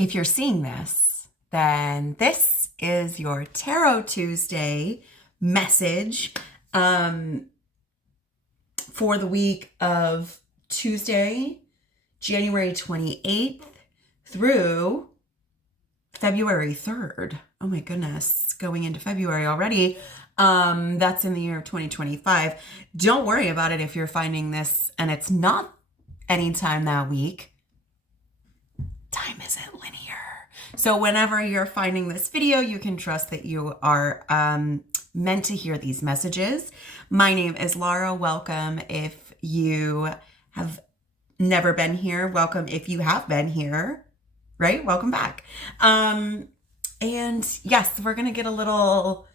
If you're seeing this, then this is your Tarot Tuesday message for the week of Tuesday, January 28th through February 3rd. Oh my goodness, going into February already. That's in the year of 2025. Don't worry about it if you're finding this and it's not anytime that week. Time isn't linear. So whenever you're finding this video, you can trust that you are meant to hear these messages. My name is Lara. Welcome if you have never been here. Welcome if you have been here, right? Welcome back. And yes, we're going to get a little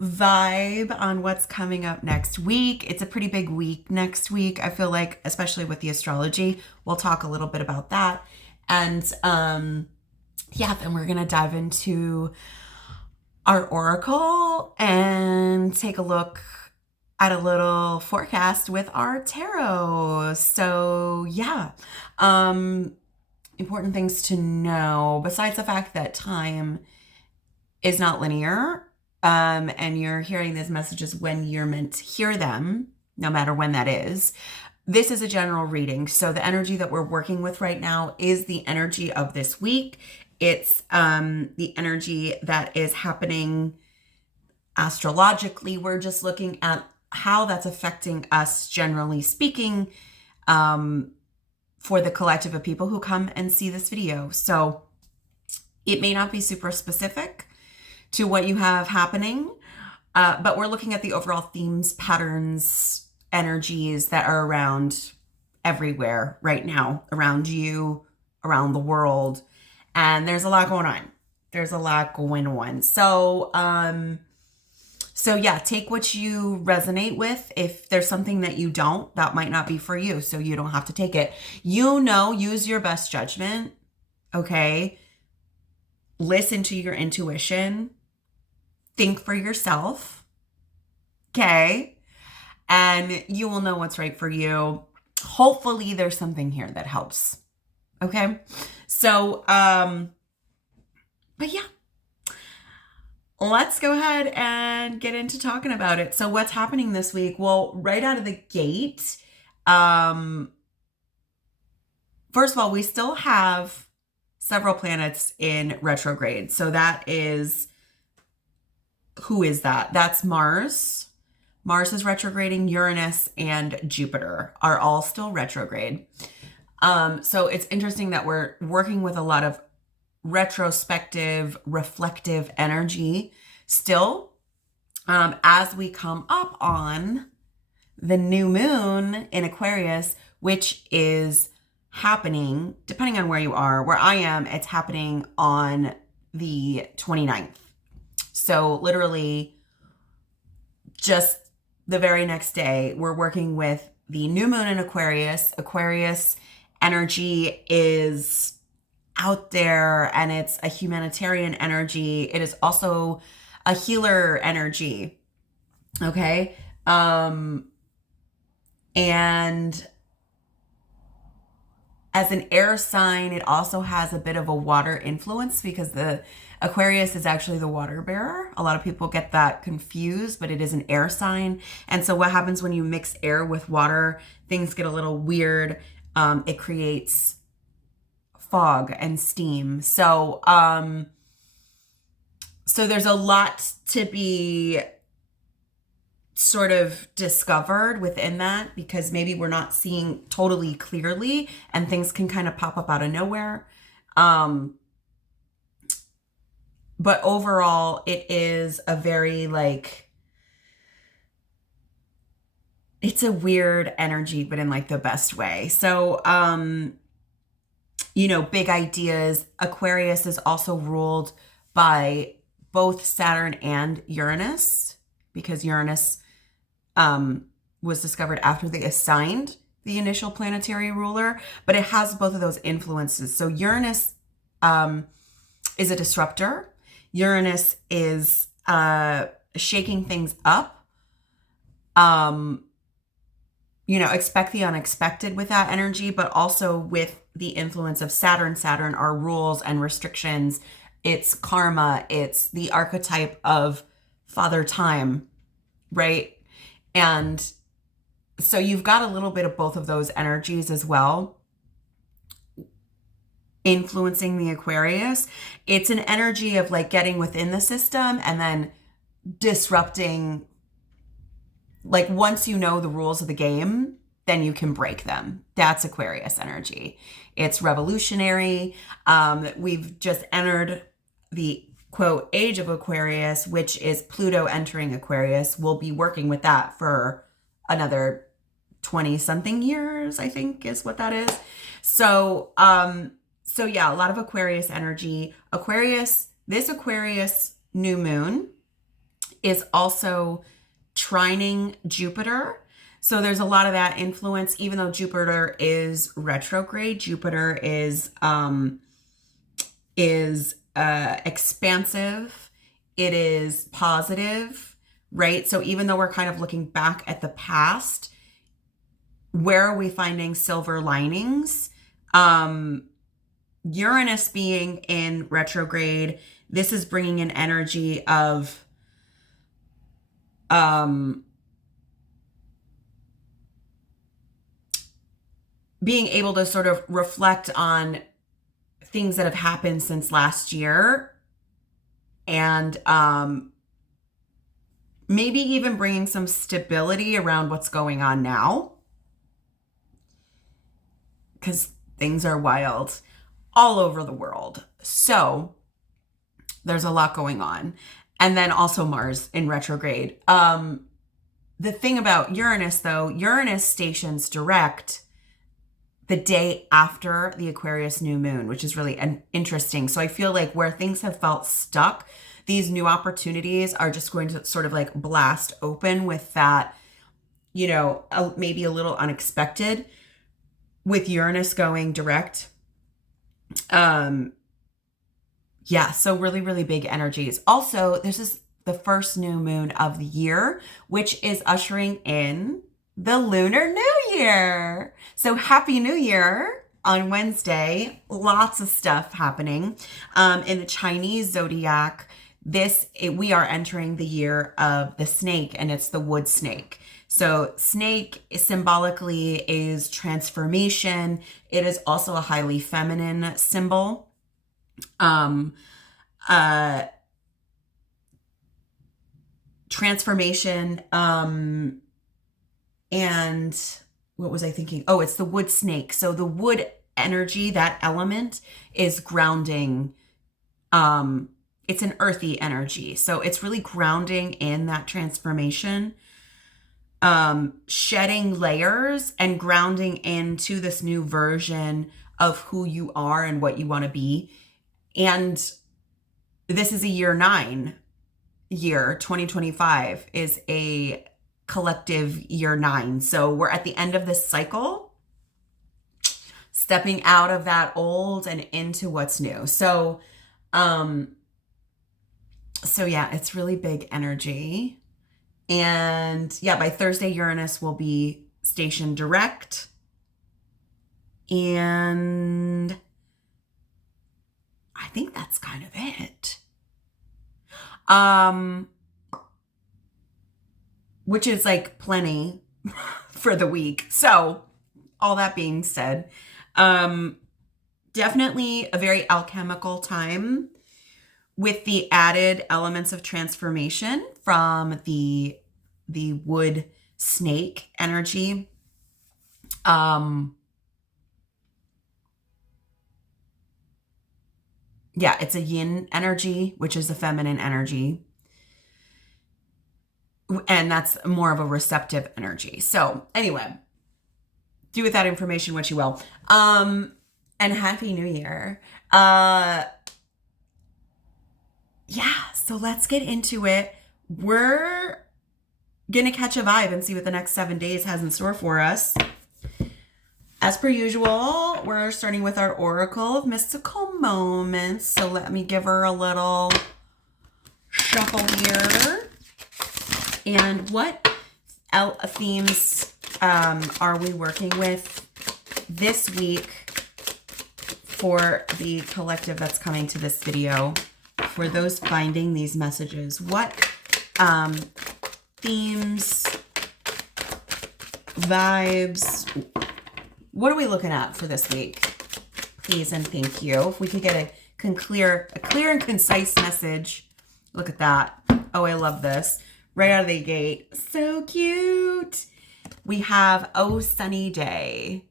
vibe on what's coming up next week. It's a pretty big week next week. I feel like, especially with the astrology, we'll talk a little bit about that. And yeah, then we're going to dive into our oracle and take a look at a little forecast with our tarot. So yeah, important things to know besides the fact that time is not linear, and you're hearing these messages when you're meant to hear them, no matter when that is. This is a general reading. So the energy that we're working with right now is the energy of this week. It's the energy that is happening astrologically. We're just looking at how that's affecting us, generally speaking, for the collective of people who come and see this video. So it may not be super specific to what you have happening, but we're looking at the overall themes, patterns, energies that are around everywhere right now, around you, around the world. And there's a lot going on. So, so yeah, take what you resonate with. If there's something that you don't, that might not be for you. So you don't have to take it. Use your best judgment. Okay. Listen to your intuition. Think for yourself. Okay. And you will know what's right for you. Hopefully there's something here that helps. Okay. So, but yeah, let's go ahead and get into talking about it. So what's happening this week? Well, right out of the gate, first of all, we still have several planets in retrograde. So that is, who is that? That's Mars. Mars is retrograding. Uranus and Jupiter are all still retrograde. So it's interesting that we're working with a lot of retrospective, reflective energy still, as we come up on the new moon in Aquarius, which is happening, depending on where you are. Where I am, it's happening on the 29th. So literally just the very next day, we're working with the new moon in Aquarius. Aquarius energy is out there and it's a humanitarian energy. It is also a healer energy. Okay. And as an air sign, it also has a bit of a water influence because the Aquarius is actually the water bearer. A lot of people get that confused, but it is an air sign. And so what happens when you mix air with water, things get a little weird. It creates fog and steam. So, so there's a lot to be sort of discovered within that because maybe we're not seeing totally clearly and things can kind of pop up out of nowhere. But overall, it is a very it's a weird energy, but in the best way. So, big ideas. Aquarius is also ruled by both Saturn and Uranus because Uranus was discovered after they assigned the initial planetary ruler, but it has both of those influences. So Uranus is a disruptor. Uranus is shaking things up. expect the unexpected with that energy, but also with the influence of Saturn. Saturn are rules and restrictions. It's karma. It's the archetype of Father Time, right? And so you've got a little bit of both of those energies as well influencing the Aquarius. It's an energy of like getting within the system and then disrupting. Like once you know the rules of the game, then you can break them. That's Aquarius energy. It's revolutionary. We've just entered the quote age of Aquarius, which is Pluto entering Aquarius. We'll be working with that for another 20 something years, I think is what that is. So yeah, a lot of Aquarius energy. This Aquarius new moon is also trining Jupiter. So there's a lot of that influence, even though Jupiter is retrograde. Jupiter is expansive. It is positive, right? So even though we're kind of looking back at the past, where are we finding silver linings? Uranus being in retrograde, this is bringing an energy of being able to sort of reflect on things that have happened since last year and maybe even bringing some stability around what's going on now, because things are wild all over the world. So there's a lot going on. And then also Mars in retrograde. The thing about Uranus, though, Uranus stations direct the day after the Aquarius new moon, which is really interesting. So I feel like where things have felt stuck, these new opportunities are just going to sort of like blast open with that, maybe a little unexpected with Uranus going direct. Yeah, so really, really big energies. Also, this is the first new moon of the year, which is ushering in the Lunar New Year. So happy New Year on Wednesday. Lots of stuff happening. In the Chinese zodiac, we are entering the year of the snake, and it's the wood snake. So snake symbolically is transformation. It is also a highly feminine symbol. Transformation, and what was I thinking? Oh, it's the wood snake. So the wood energy, that element is grounding. It's an earthy energy. So it's really grounding in that transformation, shedding layers and grounding into this new version of who you are and what you want to be. And this is a year 9. 2025 is a collective year 9. So we're at the end of this cycle, stepping out of that old and into what's new. So yeah, it's really big energy. And yeah, by Thursday, Uranus will be stationed direct. And I think that's kind of it. Which is like plenty for the week. So all that being said, definitely a very alchemical time with the added elements of transformation from the wood snake energy. Yeah, it's a yin energy, which is a feminine energy. And that's more of a receptive energy. So anyway, do with that information what you will. And Happy New Year. Yeah, so let's get into it. We're going to catch a vibe and see what the next 7 days has in store for us. As per usual, we're starting with our Oracle of Mystical Moments. So let me give her a little shuffle here. And what themes are we working with this week for the collective that's coming to this video? For those finding these messages, what themes, vibes, what are we looking at for this week? Please and thank you. If we could get a clear and concise message. Look at that. Oh, I love this. Right out of the gate. So cute. We have Oh Sunny Day,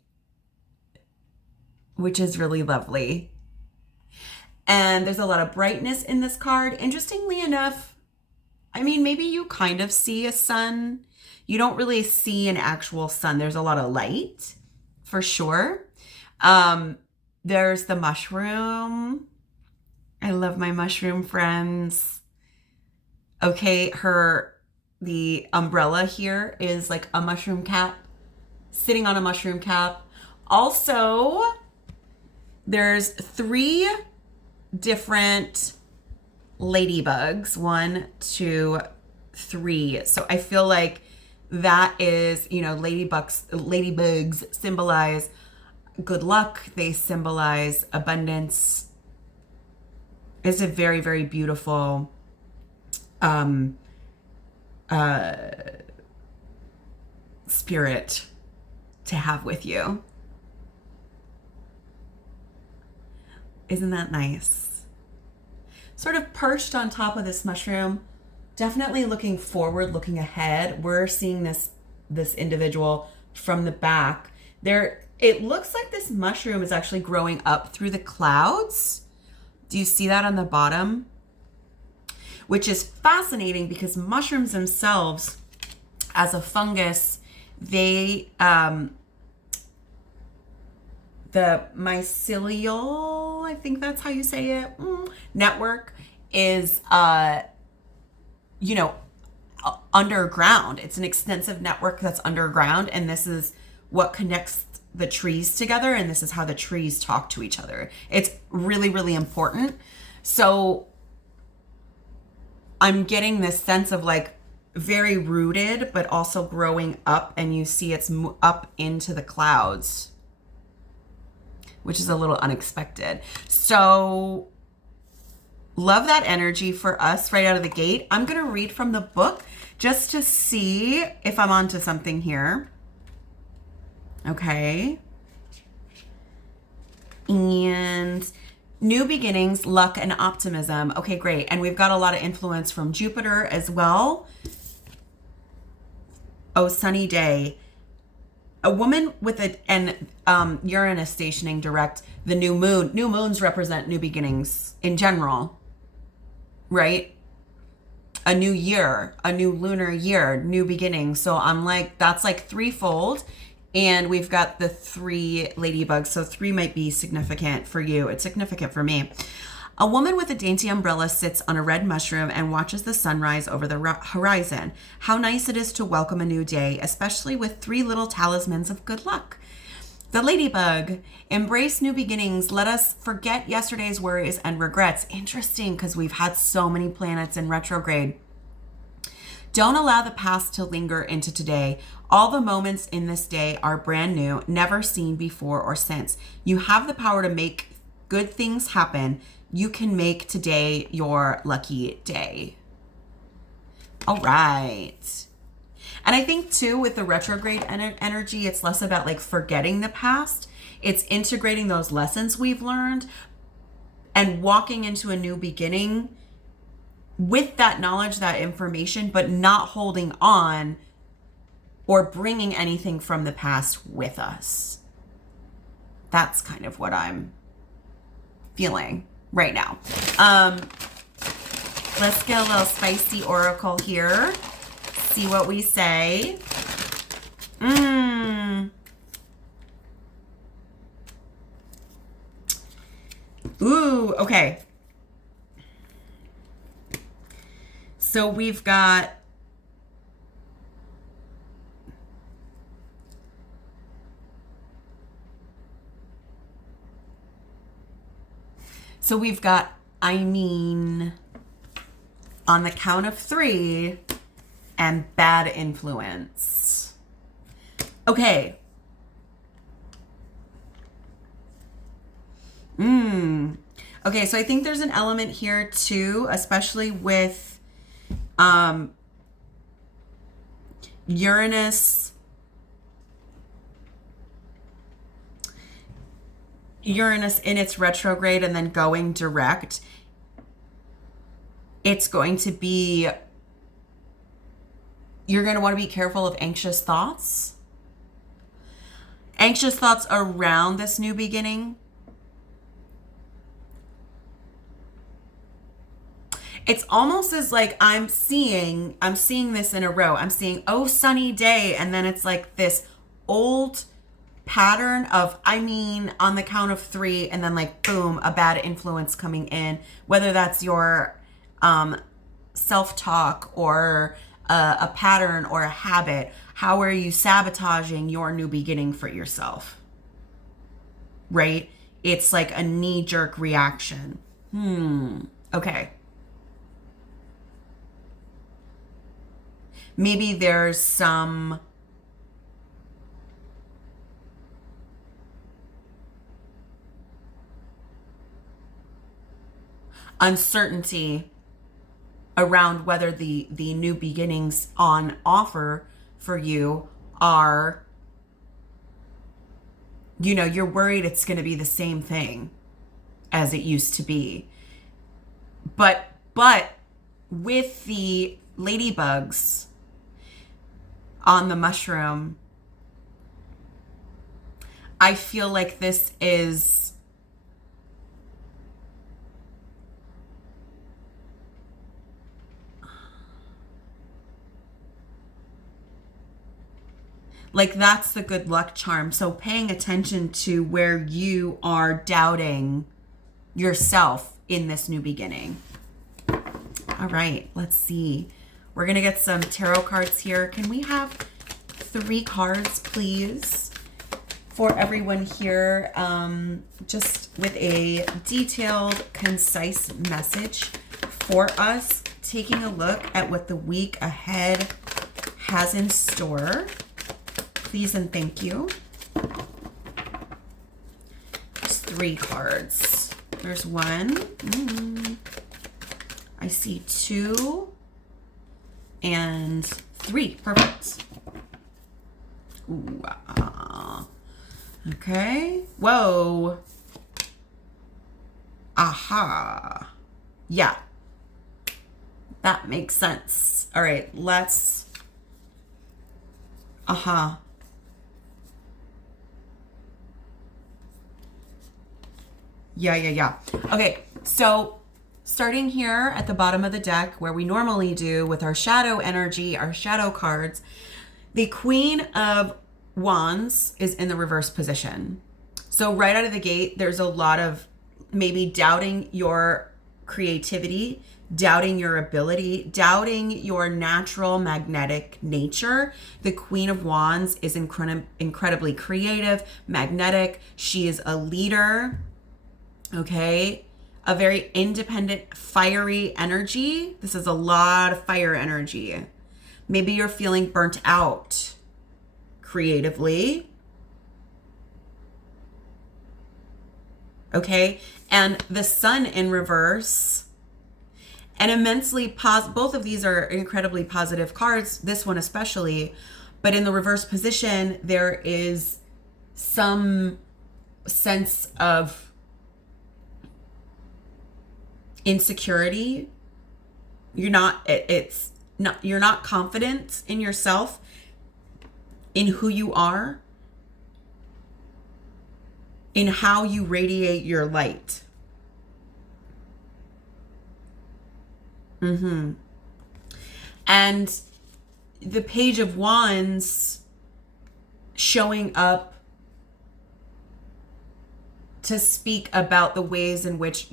which is really lovely. And there's a lot of brightness in this card. Interestingly enough, I mean, maybe you kind of see a sun. You don't really see an actual sun. There's a lot of light, for sure. There's the mushroom. I love my mushroom friends. Okay, the umbrella here is like a mushroom cap, sitting on a mushroom cap. Also, there's 3 different ladybugs, 1, 2, 3. So I feel like that is, you know, ladybugs symbolize good luck. They symbolize abundance. It's a very, very beautiful spirit to have with you. Isn't that nice? Sort of perched on top of this mushroom, definitely looking forward, looking ahead. We're seeing this individual from the back. It looks like this mushroom is actually growing up through the clouds. Do you see that on the bottom? Which is fascinating because mushrooms themselves, as a fungus, they the mycelial, I think that's how you say it, network is, you know, underground. It's an extensive network that's underground, and this is what connects the trees together, and this is how the trees talk to each other. It's really, really important. So I'm getting this sense of like very rooted, but also growing up, and you see it's up into the clouds, which is a little unexpected. So love that energy for us right out of the gate. I'm going to read from the book just to see if I'm onto something here. Okay. And new beginnings, luck, and optimism. Okay, great. And we've got a lot of influence from Jupiter as well. Oh, sunny day. A woman with Uranus stationing direct the new moon. New moons represent new beginnings in general, right? A new year, a new lunar year, new beginnings. So I'm like, that's like threefold. And we've got the 3 ladybugs. So 3 might be significant for you. It's significant for me. A woman with a dainty umbrella sits on a red mushroom and watches the sunrise over the horizon. How nice it is to welcome a new day, especially with 3 little talismans of good luck. The ladybug, embrace new beginnings. Let us forget yesterday's worries and regrets. Interesting, because we've had so many planets in retrograde. Don't allow the past to linger into today. All the moments in this day are brand new, never seen before or since. You have the power to make good things happen. You can make today your lucky day. All right. And I think too, with the retrograde energy, it's less about like forgetting the past. It's integrating those lessons we've learned and walking into a new beginning with that knowledge, that information, but not holding on or bringing anything from the past with us. That's kind of what I'm feeling right now. Let's get a little spicy oracle here. See what we say. Ooh, okay. So we've got I mean, on the count of 3 and bad influence. Okay. Okay, so I think there's an element here too, especially with Uranus in its retrograde and then going direct. It's going to be, you're going to want to be careful of anxious thoughts. Anxious thoughts around this new beginning. It's almost as like I'm seeing this in a row. I'm seeing, oh, sunny day. And then it's like this old pattern of, on the count of 3, and then like, boom, a bad influence coming in, whether that's your self-talk or a pattern or a habit. How are you sabotaging your new beginning for yourself? Right? It's like a knee-jerk reaction. Okay. Maybe there's some uncertainty around whether the new beginnings on offer for you are, you're worried it's going to be the same thing as it used to be. But with the ladybugs on the mushroom, I feel like this is like, that's the good luck charm. So paying attention to where you are doubting yourself in this new beginning. All right, let's see. We're going to get some tarot cards here. Can we have 3 cards, please, for everyone here? Just with a detailed, concise message for us, taking a look at what the week ahead has in store. Please and thank you. Just 3 cards. There's 1. I see 2 and 3. Perfect. Ooh, okay. Whoa. Aha. Yeah. That makes sense. All right, let's. Aha. Yeah. Okay, so starting here at the bottom of the deck where we normally do with our shadow energy, our shadow cards, the Queen of Wands is in the reverse position. So right out of the gate, there's a lot of maybe doubting your creativity, doubting your ability, doubting your natural magnetic nature. The Queen of Wands is incredibly creative, magnetic. She is a leader. Okay, a very independent, fiery energy. This is a lot of fire energy. Maybe you're feeling burnt out creatively. Okay, and the Sun in reverse, and immensely both of these are incredibly positive cards, this one especially, but in the reverse position, there is some sense of insecurity. You're not confident in yourself, in who you are, in how you radiate your light. And the Page of Wands showing up to speak about the ways in which,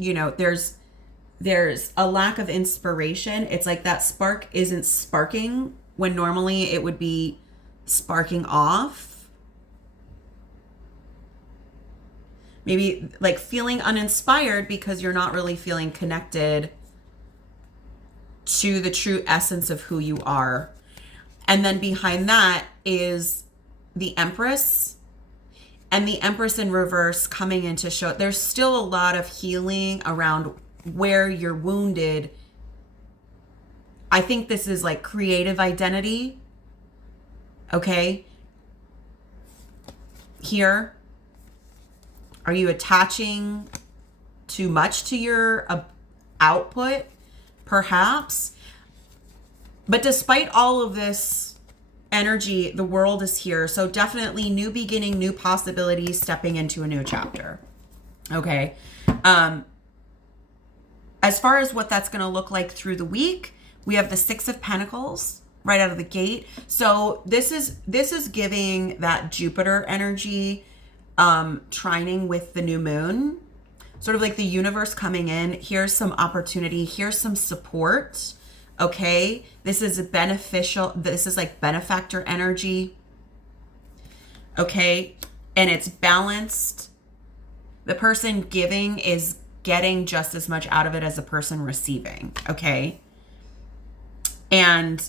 there's a lack of inspiration. It's like that spark isn't sparking when normally it would be sparking off. Maybe like feeling uninspired because you're not really feeling connected to the true essence of who you are. And then behind that is the Empress and the Empress in reverse coming in to show there's still a lot of healing around where you're wounded. I think this is like creative identity. Okay. Here. Are you attaching too much to your output? Perhaps. But despite all of this energy, the world is here. So definitely new beginning, new possibilities, stepping into a new chapter. Okay. As far as what that's going to look like through the week, we have the Six of Pentacles right out of the gate. So this is giving that Jupiter energy, trining with the new moon, sort of like the universe coming in. Here's some opportunity. Here's some support. Okay. This is beneficial. This is like benefactor energy. Okay. And it's balanced. The person giving is getting just as much out of it as the person receiving. Okay. And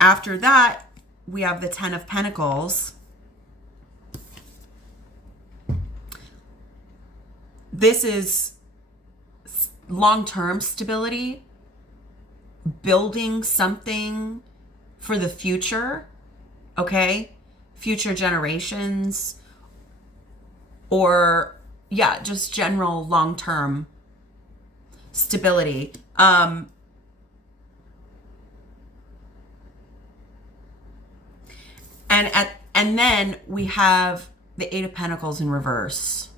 after that, we have the Ten of Pentacles. This is long-term stability, building something for the future, okay? Future generations, or yeah, just general long-term stability. And then we have the Eight of Pentacles in reverse.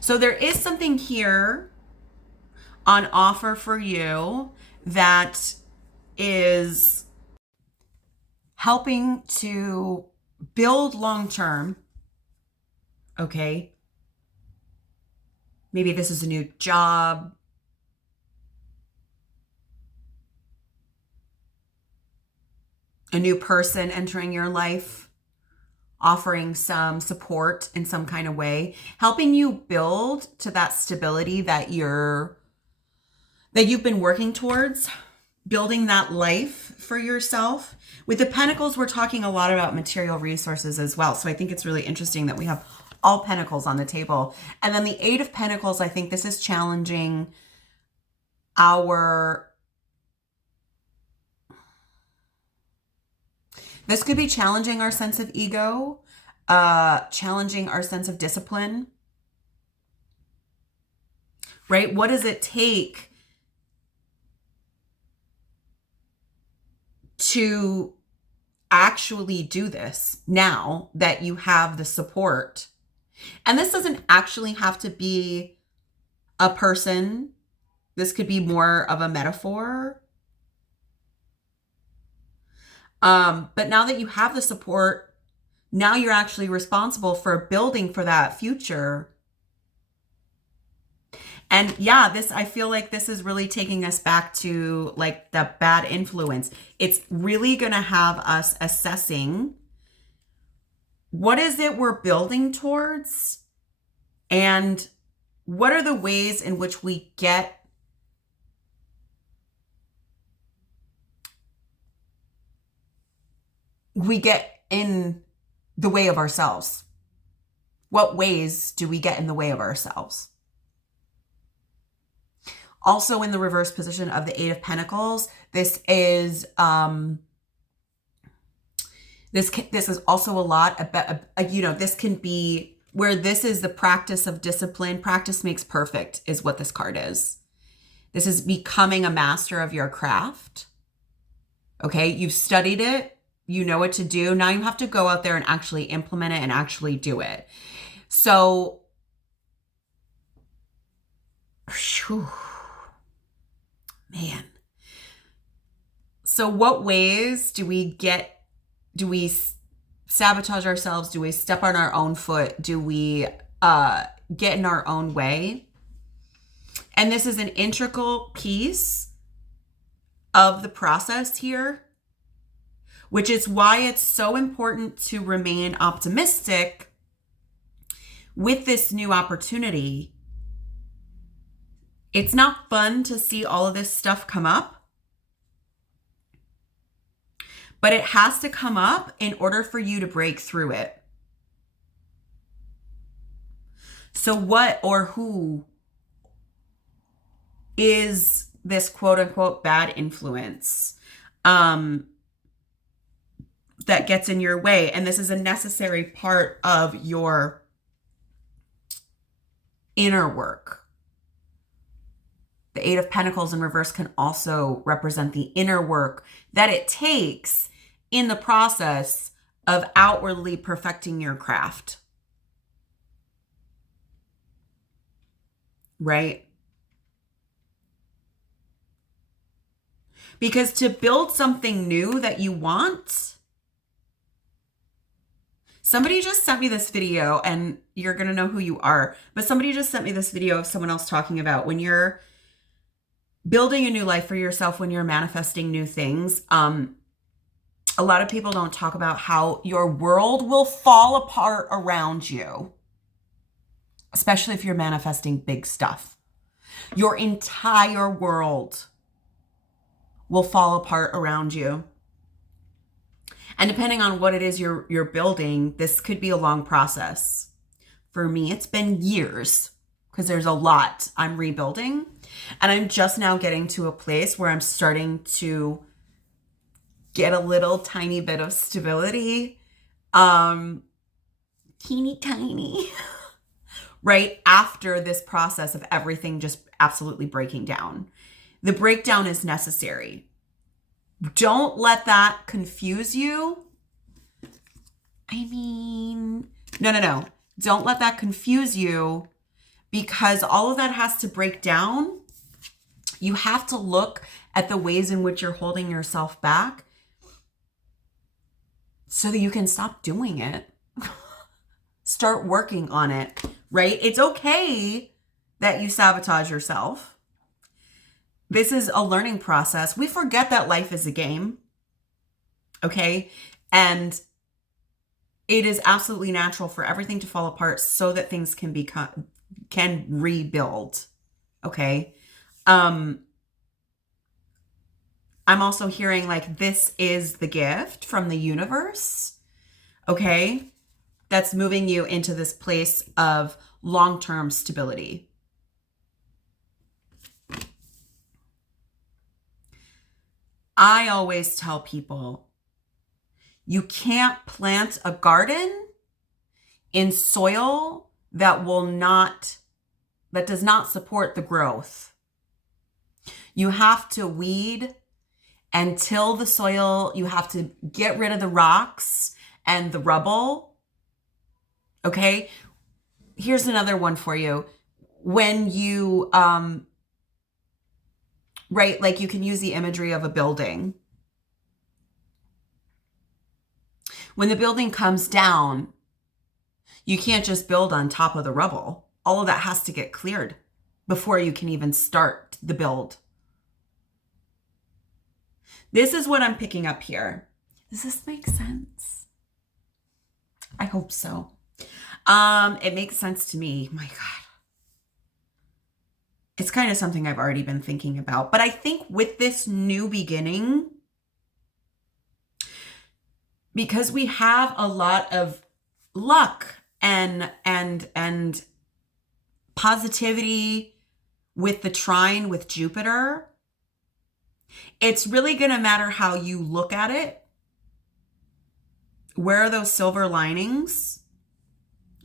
So there is something here on offer for you that is helping to build long-term. Okay. Maybe this is a new job. A new person entering your life, offering some support in some kind of way, helping you build to that stability that you've been working towards, building that life for yourself. With the Pentacles, we're talking a lot about material resources as well. So I think it's really interesting that we have all Pentacles on the table. And then the Eight of Pentacles, I think this is challenging this could be challenging our sense of ego, challenging our sense of discipline, right? What does it take to actually do this now that you have the support? And this doesn't actually have to be a person. This could be more of a metaphor. But now that you have the support, now you're actually responsible for building for that future. And yeah, I feel like this is really taking us back to like the bad influence. It's really going to have us assessing what is it we're building towards, and what are the ways in which we get in the way of ourselves. What ways do we get in the way of ourselves? Also in the reverse position of the Eight of Pentacles, this is also a lot about, this can be where this is the practice of discipline. Practice makes perfect is what this card is. This is becoming a master of your craft. Okay, you've studied it. You know what to do. Now you have to go out there and actually implement it and actually do it. So, whew, man. So what ways do we sabotage ourselves? Do we step on our own foot? Do we get in our own way? And this is an integral piece of the process here, which is why it's so important to remain optimistic with this new opportunity. It's not fun to see all of this stuff come up, but it has to come up in order for you to break through it. So what or who is this quote unquote bad influence that gets in your way? And this is a necessary part of your inner work. The Eight of Pentacles in reverse can also represent the inner work that it takes in the process of outwardly perfecting your craft. Right? Because to build something new that you want, somebody just sent me this video, and you're going to know who you are, but somebody just sent me this video of someone else talking about when you're building a new life for yourself, when you're manifesting new things, a lot of people don't talk about how your world will fall apart around you, especially if you're manifesting big stuff. Your entire world will fall apart around you. And depending on what it is you're building, this could be a long process. For me, it's been years because there's a lot I'm rebuilding. And I'm just now getting to a place where I'm starting to get a little tiny bit of stability. Teeny tiny. Right after this process of everything just absolutely breaking down. The breakdown is necessary. Don't let that confuse you. No. Don't let that confuse you, because all of that has to break down. You have to look at the ways in which you're holding yourself back so that you can stop doing it. Start working on it, right? It's okay that you sabotage yourself. This is a learning process. We forget that life is a game, okay? And it is absolutely natural for everything to fall apart so that things can rebuild, okay? I'm also hearing like this is the gift from the universe, okay? That's moving you into this place of long-term stability. I always tell people, you can't plant a garden in soil that does not support the growth. You have to weed and till the soil. You have to get rid of the rocks and the rubble. Okay? Here's another one for you. When you, right, like you can use the imagery of a building. When the building comes down, you can't just build on top of the rubble. All of that has to get cleared before you can even start the build. This is what I'm picking up here. Does this make sense? I hope so. It makes sense to me. My God. It's kind of something I've already been thinking about. But I think with this new beginning, because we have a lot of luck and positivity with the trine with Jupiter, it's really going to matter how you look at it. Where are those silver linings?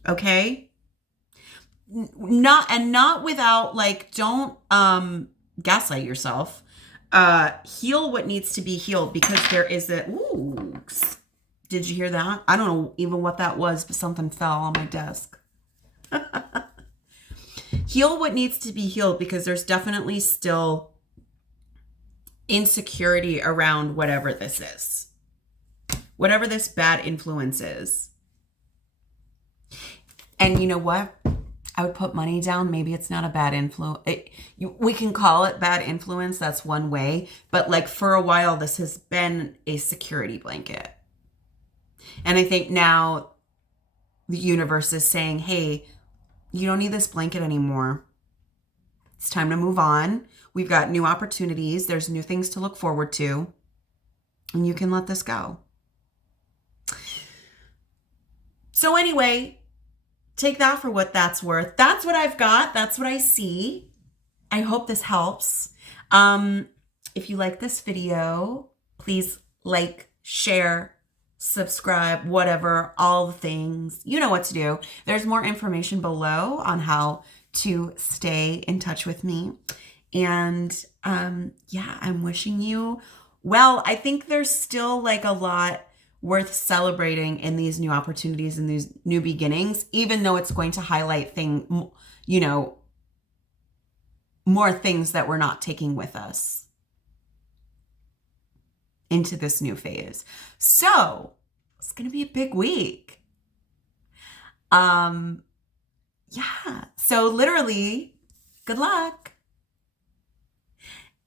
Okay? Not without, like, don't gaslight yourself. Heal what needs to be healed, because there is ooh, did you hear that? I don't know even what that was, but something fell on my desk. Heal what needs to be healed, because there's definitely still insecurity around whatever this is. Whatever this bad influence is. And you know what? I would put money down. Maybe it's not a bad influence. We can call it bad influence. That's one way. But like for a while, this has been a security blanket. And I think now the universe is saying, hey, you don't need this blanket anymore. It's time to move on. We've got new opportunities. There's new things to look forward to. And you can let this go. So anyway, take that for what that's worth. That's what I've got. That's what I see. I hope this helps. If you like this video, please like, share, subscribe, whatever, all the things. You know what to do. There's more information below on how to stay in touch with me. And yeah, I'm wishing you well. I think there's still like a lot worth celebrating in these new opportunities and these new beginnings, even though it's going to highlight more things that we're not taking with us into this new phase. So it's going to be a big week. Yeah. So literally, good luck.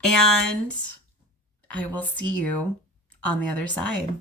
And I will see you on the other side.